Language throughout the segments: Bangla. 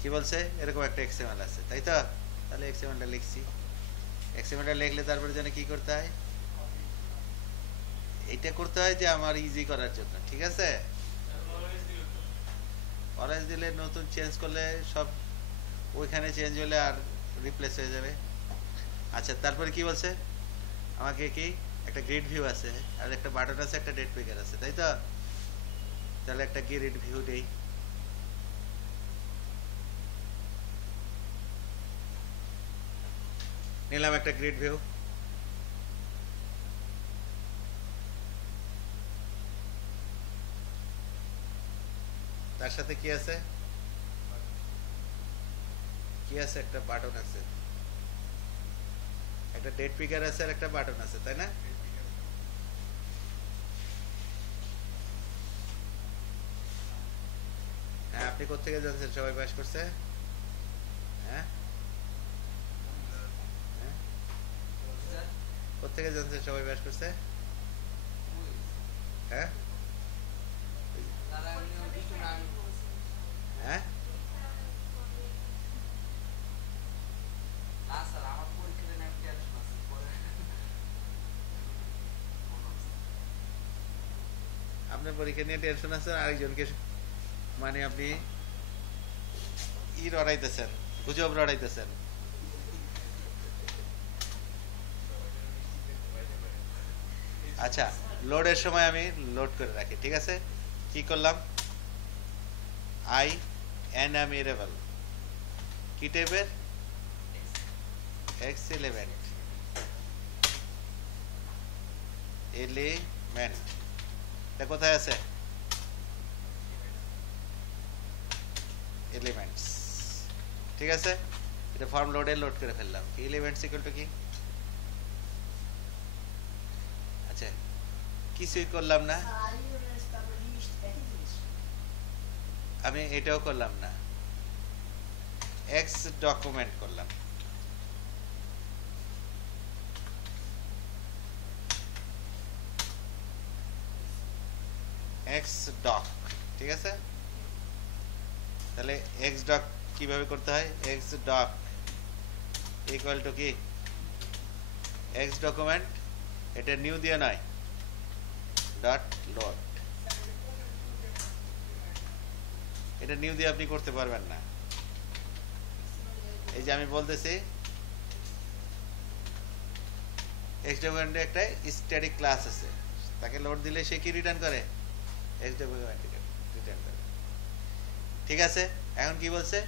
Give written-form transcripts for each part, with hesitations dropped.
কি বলছে এরকম একটা এক্সএমএল আছে, তাই তো? তাহলে এক্সএমএলটা লিখছি। এক্সএমএলটা লিখলে তারপরে যেন কি করতে হয়, এটা করতে হয় যে আমার ইজি করার জন্য, ঠিক আছে? অরেঞ্জ দিলে নতুন চেঞ্জ করলে সব ওইখানে চেঞ্জ হলে আর রিপ্লেস হয়ে যাবে। আচ্ছা তারপরে কি বলছে আমাকে, কি একটা গ্রিড ভিউ আছে আর একটা বাটন আছে, একটা ডেট পিকার আছে, তাই তো? তাহলে একটা গ্রিড ভিউ দেই। নিলাম একটা গ্রিড ভিউ। তার সাথে কি আছে, কি আছে, একটা বাটন আছে, একটা ডেট পিকার আছে আর একটা বাটন আছে, তাই না? হ্যাঁ, আপনি কোথেকে জানছেন সবাই পাস করছে? হ্যাঁ, হ্যাঁ, কোথেকে জানছেন সবাই পাস করছে? হ্যাঁ, হ্যাঁ, আপনার পরীক্ষা নিয়ে টেনশন আছে, আরেকজনকে মানে আপনি ই রড়াইতেছেন, গুজব রড়াইতেছেন। আচ্ছা, লোডের সময় আমি লোড করে রাখি, ঠিক আছে? কি করলাম, আই এনামিরেবল, কি টাইপের, এক্স এলিমেন্ট, এলিমেন্ট এটা কোথায় আছে, এলিমেন্টস, ঠিক আছে? এটা ফর্ম লোডে লোড করে ফেললাম। কি এলিমেন্টস ইকুয়াল টু কি, আচ্ছা কিছুই করলাম না, আমি এটাও করলাম না, এক্স ডকুমেন্ট করলাম, এক্স ডক, ঠিক আছে? তাহলে এক্স ডক কিভাবে করতে হয়, এক্স ডক ইকুয়াল টু কি, এক্স ডকুমেন্ট, এটা নিউ দিয়ে নয়, ডট লোড, এটা নিউ দিয়ে আপনি করতে পারবেন না। এই যে আমি বলতেছি এক্স ডকুমেন্টে একটা স্ট্যাটিক ক্লাস আছে, তাকে লোড দিলে সে কি রিটার্ন করে, এক্স ডকুমেন্ট রিটার্ন করে, ঠিক আছে? এখন কি বলছে,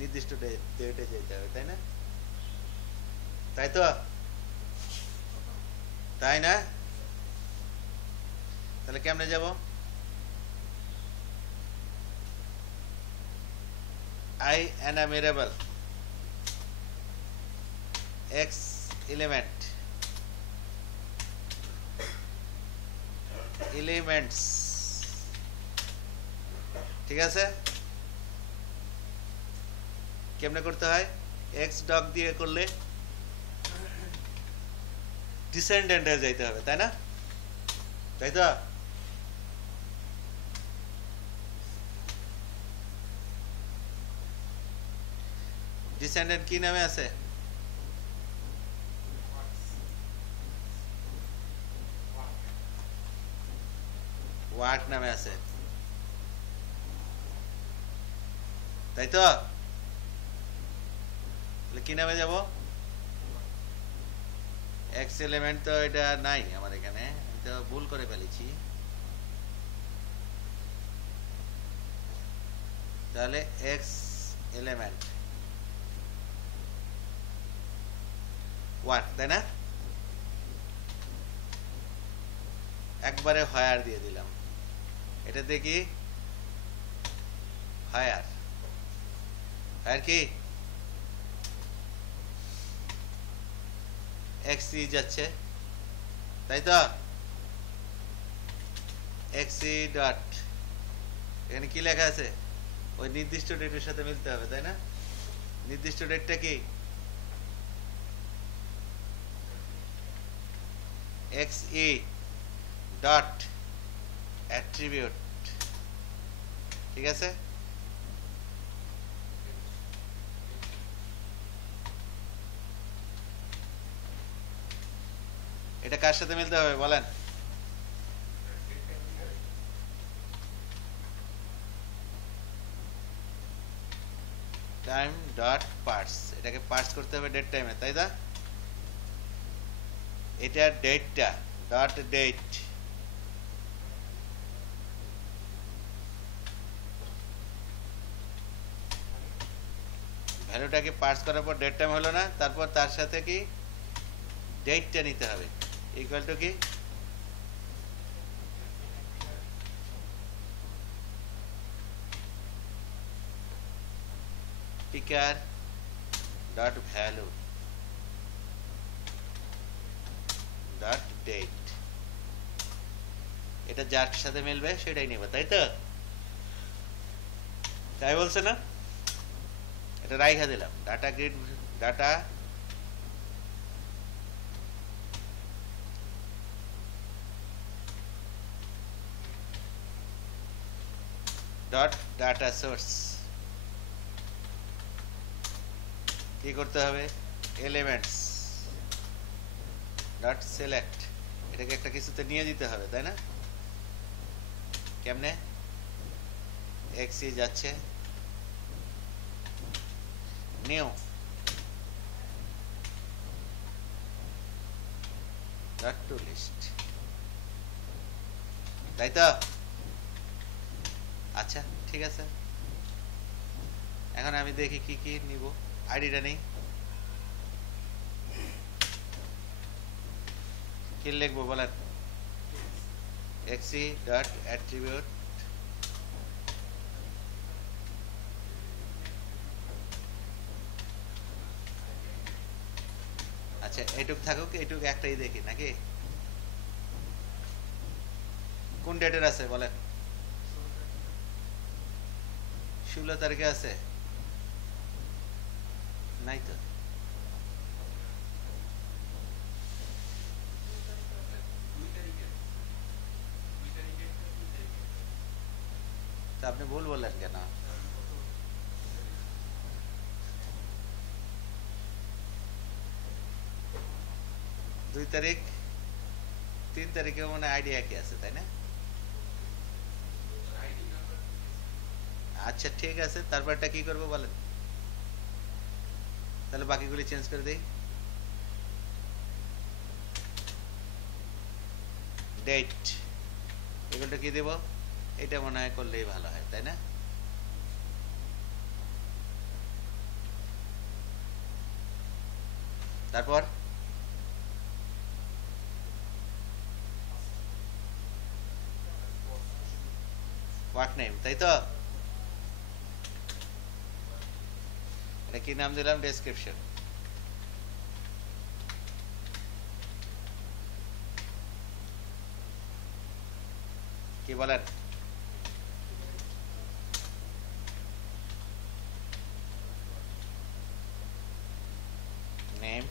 নির্দিষ্ট ডেটে যেতে হবে, তাই না? তাই তো, তাই না? তাহলে কেমনে যাব, আই এনামিরেবল এক্স এলিমেন্ট, এলিমেন্টস, ঠিক আছে? কেমনে করতে হয়, এক্স ডক দিয়ে করলে ডিসেন্ডেন্টে যাইতে হবে, তাই না? তাই তো, ডিসেন্ডেন্ট কি নামে আছে, ওয়ার্ক নামে আছে, তাই তো? কি নামে যাব, এক্স এলিমেন্ট তো এটা নাই আমার এখানে, আমি তো ভুল করে ফেলেছি। তাহলে এক্স এলিমেন্ট ওয়ার্ক, তাই না? একবারে হায়ার দিয়ে দিলাম, এটা দেখি হায়ার, হায়ার কি এক্স যাচ্ছে, তাই তো? এক্স ডট, এখানে কি লেখা আছে, ওই নির্দিষ্ট ডেটের সাথে মিলতে হবে, তাই না? নির্দিষ্ট ডেটটা কি, এক্স ই ডট অ্যাট্রিবিউট, ঠিক আছে? এটা কার সাথে মিলতে হবে বলেন? টাইম ডট পার্স, এটাকে পার্স করতে হবে ডেট টাইমে, তাই না? এটা ডেটটা ডট ডেট, ভ্যালুটাকে পার্স করার পর ডেট টাইম হলো না, তারপর তার সাথে কি ডেটটা নিতে হবে, ইকুয়াল টু কি picker dot value dot date, এটা যার সাথে মিলবে সেটাই নিব, তাই তো? তাই বলছে না? এটা রাইখা দিলাম, data grid data dot data source, কি করতে হবে এলিমেন্টস ডট সিলেক্ট, এটাকে একটা কিছুতে নিয়ে দিতে হবে, তাই না? কেমনে? এক্স যাচ্ছে নিউ ডট টু লিস্ট, তাই তো? আচ্ছা ঠিক আছে, এখন আমি দেখি কি কি নিব। আইডিটা নেই, কি লিখবো বলেন? এক্সি ডট অ্যাট্রিবিউট আচ্ছা এইটুক থাকুক, এইটুক একটাই দেখি নাকি? কোন ডেটের আছে বলেন? 16 তারিখে আছে? নাই তো। তা আপনি ভুল বললেন কেন? দুই তারিখ 3 তারিখে মানে আইডিয়া কি আছে, তাই না? আচ্ছা ঠিক আছে, তারপরটা কি করবো বলেন? তাহলে বাকিগুলি চেঞ্জ করে দেই। ডেট এগুলোটা কি দেব? এটা মনে হয় করলেই ভালো হয়, তাই না? তারপর ওয়ার্ক নেম, তাই তো? এটা কি নাম দিলাম? ডেসক্রিপশন। কি বলেন? নেম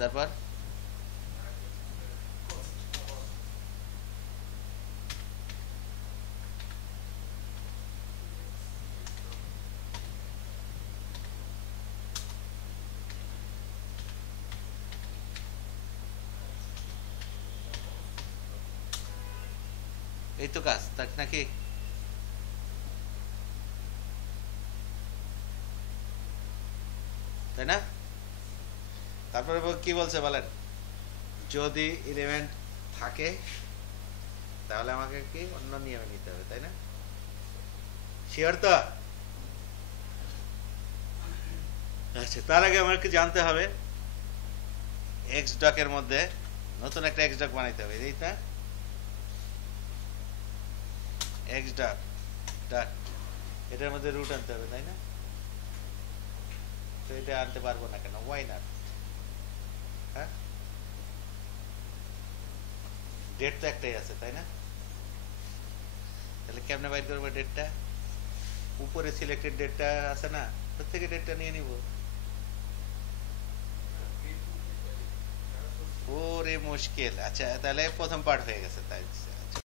তারপর এই তো কাজ তাক নাকি? তাই না? তারপরে কি বলছে বলেন? যদি এলিমেন্ট থাকে তাহলে আমাকে কি অন্য নিয়মে নিতে হবে, তাই না? শিওর তো? আচ্ছা তার আগে আমাকে জানতে হবে এক্স ডকের মধ্যে নতুন একটা এক্স ডক বানাইতে হবে, এই না? এক্স ডক ডট এটার মধ্যে রুট আনতে হবে, তাই না? তো এটা আনতে পারবো না কেন? Why not? হ্যাঁ ডেট তো একটাই আছে, তাই না? তাহলে কেমনে বাইর করবো ডেটটা? উপরে সিলেক্টেড ডেটটা আছে না, ওর থেকে ডেটটা নিয়ে নিব। ওরে মুশকিল। আচ্ছা তাহলে প্রথম পার্ট হয়ে গেছে, তাই